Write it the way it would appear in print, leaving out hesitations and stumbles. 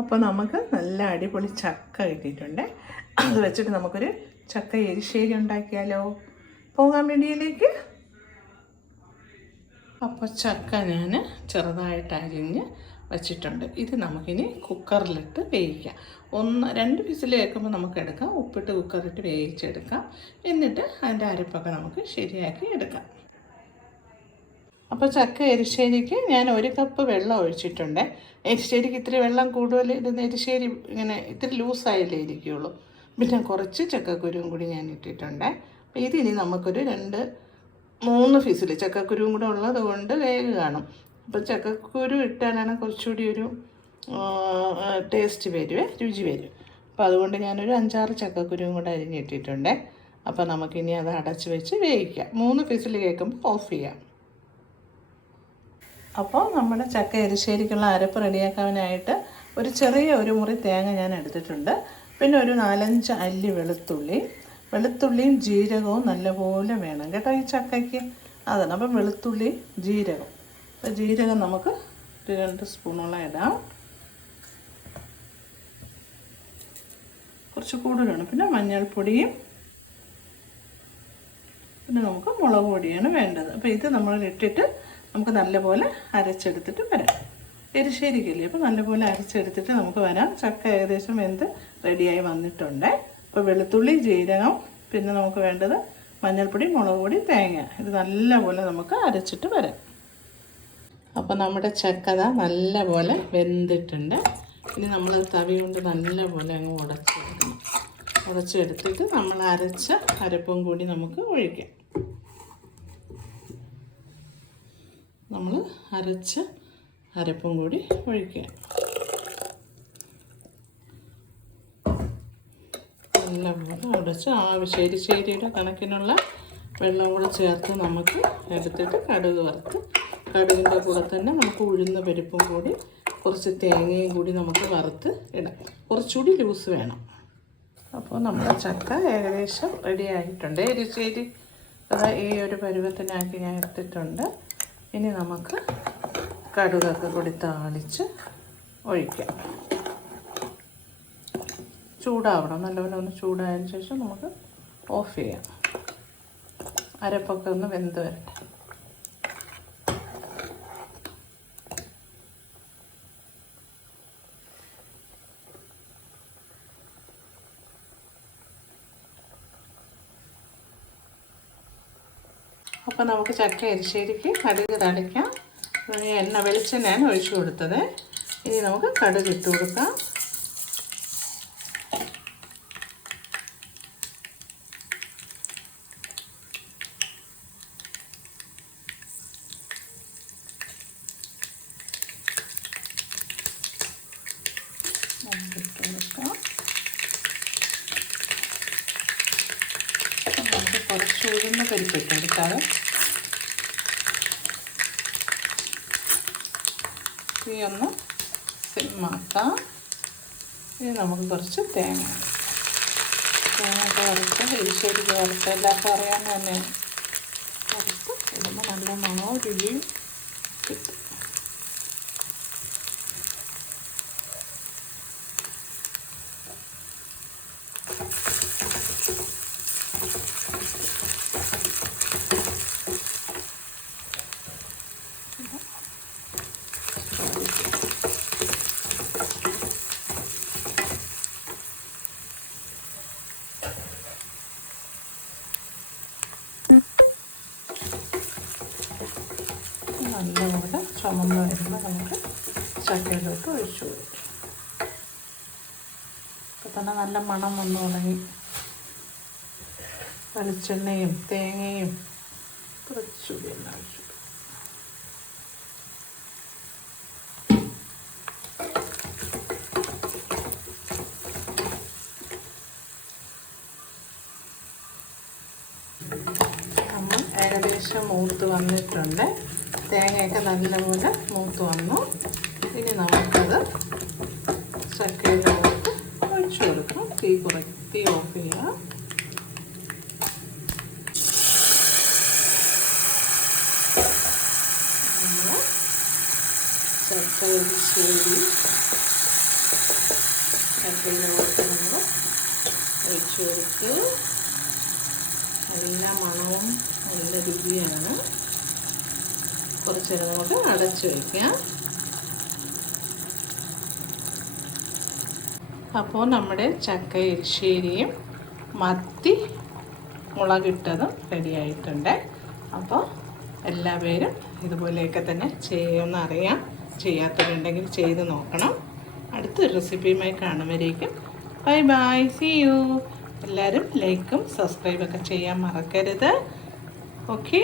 അപ്പോൾ നമുക്ക് നല്ല അടിപൊളി ചക്ക കിട്ടിയിട്ടുണ്ട്. അത് വെച്ചിട്ട് നമുക്കൊരു ചക്ക എരിശ്ശേരി ഉണ്ടാക്കിയാലോ? പോകാൻ വേണ്ടിയിലേക്ക്. അപ്പോൾ ചക്ക ഞാൻ ചെറുതായിട്ട് അരിഞ്ഞ് വച്ചിട്ടുണ്ട്. ഇത് നമുക്കിനി കുക്കറിലിട്ട് വേവിക്കാം. 1-2 വിസിൽ കേൾക്കുമ്പോൾ നമുക്ക് എടുക്കാം. ഉപ്പിട്ട് കുക്കറിലിട്ട് വേവിച്ചെടുക്കാം. എന്നിട്ട് അതിൻ്റെ അരപ്പൊക്കെ നമുക്ക് ശരിയാക്കി എടുക്കാം. അപ്പോൾ ചക്ക എരിശ്ശേരിക്ക് ഞാൻ 1 കപ്പ് വെള്ളം ഒഴിച്ചിട്ടുണ്ട്. എരിശ്ശേരിക്ക് ഇത്തിരി വെള്ളം കൂടുതൽ ഇരുന്ന് എരിശ്ശേരി ഇങ്ങനെ ഇത്തിരി ലൂസായാലേ ഇരിക്കുകയുള്ളൂ. പിന്നെ കുറച്ച് ചക്കക്കുരുവും കൂടി ഞാൻ ഇട്ടിട്ടുണ്ട്. അപ്പോൾ ഇതിനി നമുക്കൊരു 2-3 വിസിൽ, ചക്കക്കുരുവും കൂടെ ഉള്ളത് കൊണ്ട് വേഗം കാണും. അപ്പോൾ ചക്കക്കുരു ഇട്ടാലാണ് കുറച്ചുകൂടി ഒരു ടേസ്റ്റ് രുചി വരും. അപ്പോൾ അതുകൊണ്ട് ഞാനൊരു 5-6 ചക്കക്കുരുവും കൂടെ അരിഞ്ഞിട്ടിട്ടുണ്ട്. അപ്പോൾ നമുക്കിനി അത് അടച്ച് വെച്ച് വേവിക്കാം. 3 വിസിൽ കേൾക്കുമ്പോൾ ഓഫ് ചെയ്യാം. അപ്പോൾ നമ്മുടെ ചക്ക എരിശ്ശേരിക്കുള്ള അരപ്പ് റെഡിയാക്കാനായിട്ട് ഒരു ചെറിയ മുറി തേങ്ങ ഞാൻ എടുത്തിട്ടുണ്ട്. പിന്നെ ഒരു 4-5 അല്ലി വെളുത്തുള്ളിയും ജീരകവും നല്ലപോലെ വേണം കേട്ടോ ഈ ചക്കയ്ക്ക്. അതാണ്. അപ്പം വെളുത്തുള്ളി ജീരകം. അപ്പോൾ ജീരകം നമുക്ക് 2 സ്പൂണോളം ഇടാം. കുറച്ച് കൂടുതലാണ്. പിന്നെ മഞ്ഞൾപ്പൊടിയും പിന്നെ നമുക്ക് മുളക് പൊടിയാണ് വേണ്ടത്. അപ്പോൾ ഇത് നമ്മൾ ഇട്ടിട്ട് നമുക്ക് നല്ലപോലെ അരച്ചെടുത്തിട്ട് വരാം. എരിശ്ശേരിക്കല്ലേ, അപ്പോൾ നല്ലപോലെ അരച്ചെടുത്തിട്ട് നമുക്ക് വരാം. ചക്ക ഏകദേശം വെന്ത് റെഡിയായി വന്നിട്ടുണ്ട്. അപ്പോൾ വെളുത്തുള്ളി ജീരകം, പിന്നെ നമുക്ക് വേണ്ടത് മഞ്ഞൾപ്പൊടി, മുളക് പൊടി, തേങ്ങ. ഇത് നല്ലപോലെ നമുക്ക് അരച്ചിട്ട് വരാം. അപ്പോൾ നമ്മുടെ ചക്കത നല്ലപോലെ വെന്തിട്ടുണ്ട്. ഇനി നമ്മൾ തവി കൊണ്ട് നല്ലപോലെ അങ്ങ് ഉടച്ചെടുത്തിട്ട് നമ്മൾ അരച്ച അരപ്പും കൂടി നമുക്ക് ഒഴിക്കാം. നമ്മൾ അരച്ച അരപ്പും കൂടി ഒഴിക്കുക. നല്ലപോലെ ഉടച്ച് എരിശ്ശേരിയുടെ കണക്കിനുള്ള വെള്ളം കൂടെ ചേർത്ത് നമുക്ക് എടുത്തിട്ട് കടുക് വറുത്ത്, കടുകിൻ്റെ കൂടെ തന്നെ നമുക്ക് ഉഴുന്ന പരിപ്പും കൂടി കുറച്ച് തേങ്ങയും കൂടി നമുക്ക് വറുത്ത് ഇടാം. കുറച്ചുകൂടി ലൂസ് വേണം. അപ്പോൾ നമ്മുടെ ചക്ക ഏകദേശം റെഡി ആയിട്ടുണ്ട്. എരിശ്ശേരി ഈ ഒരു പരുവത്തിനാക്കി ഞാൻ എടുത്തിട്ടുണ്ട്. ഇനി നമുക്ക് കടുകൊക്കെ കൂടി താളിച്ച് ഒഴിക്കാം. ചൂടാവണം. നല്ലപോലെ ഒന്ന് ചൂടായതിന് ശേഷം നമുക്ക് ഓഫ് ചെയ്യാം. അരപ്പൊക്കെ ഒന്ന് വെന്ത് വരട്ടെ. അപ്പോൾ നമുക്ക് ചക്ക എരിശ്ശേരിക്ക് കടുക് തളിക്കാം. വെളിച്ചെണ്ണയാണ് ഒഴിച്ചു കൊടുത്തത്. ഇനി നമുക്ക് കടുക് ഇട്ട് കൊടുക്കാം. നമുക്ക് കുറച്ച് ഉഴുന്ന പരിപ്പ് ഇട്ട് കൊടുക്കാം. ഈ ഒന്ന് സിമ്മാക്കാം. ഇനി നമുക്ക് കുറച്ച് തേങ്ങ വറുത്ത്, എരിശ്ശേരിക്ക് വറുത്ത് എല്ലാവർക്കും അറിയാൻ തന്നെയാണ്. വറുത്ത് ഇടുമ്പോൾ നല്ല മണവും രുചിയും കിട്ടും. നല്ലപോലെ ചുമന്ന് വരുമ്പോൾ നമുക്ക് ചക്കയിലോട്ട് ഒഴിച്ചു കൊടുക്കും. അപ്പോൾ തന്നെ നല്ല മണം വന്നു തുടങ്ങി. വെളിച്ചെണ്ണയും തേങ്ങയും കുറച്ചുകൂടി എല്ലാം ഒഴിച്ചു. നമ്മൾ ഏകദേശം മൂത്ത് വന്നിട്ടുണ്ട്. തേങ്ങയൊക്കെ നല്ലപോലെ മൂത്ത് വന്നു. ഇനി നമുക്കത് ചക്കയിലോട്ട് ഒഴിച്ചു കൊടുക്കണം. തീ ഓഫ് ചെയ്യാം. ചക്ക എരിശ്ശേരി ചക്കയിലോട്ട് നമ്മൾ ഒഴിച്ചു കൊടുത്ത് നല്ല മണവും നല്ല രുചിയാണ്. കുറച്ച് നേരം നമുക്ക് അടച്ചു വയ്ക്കാം. അപ്പോൾ നമ്മുടെ ചക്ക എരിശ്ശേരിയും മത്തി മുളകിട്ടതും റെഡിയായിട്ടുണ്ട്. അപ്പോൾ എല്ലാവരും ഇതുപോലെയൊക്കെ തന്നെ ചെയ്യുമെന്നറിയാം. ചെയ്യാത്തവരുണ്ടെങ്കിൽ ചെയ്ത് നോക്കണം. അടുത്തൊരു റെസിപ്പിയുമായി കാണുമ്പോഴേക്കും ബൈ ബൈ, സീ യു. എല്ലാവരും ലൈക്കും സബ്സ്ക്രൈബൊക്കെ ചെയ്യാൻ മറക്കരുത്. ഓക്കെ.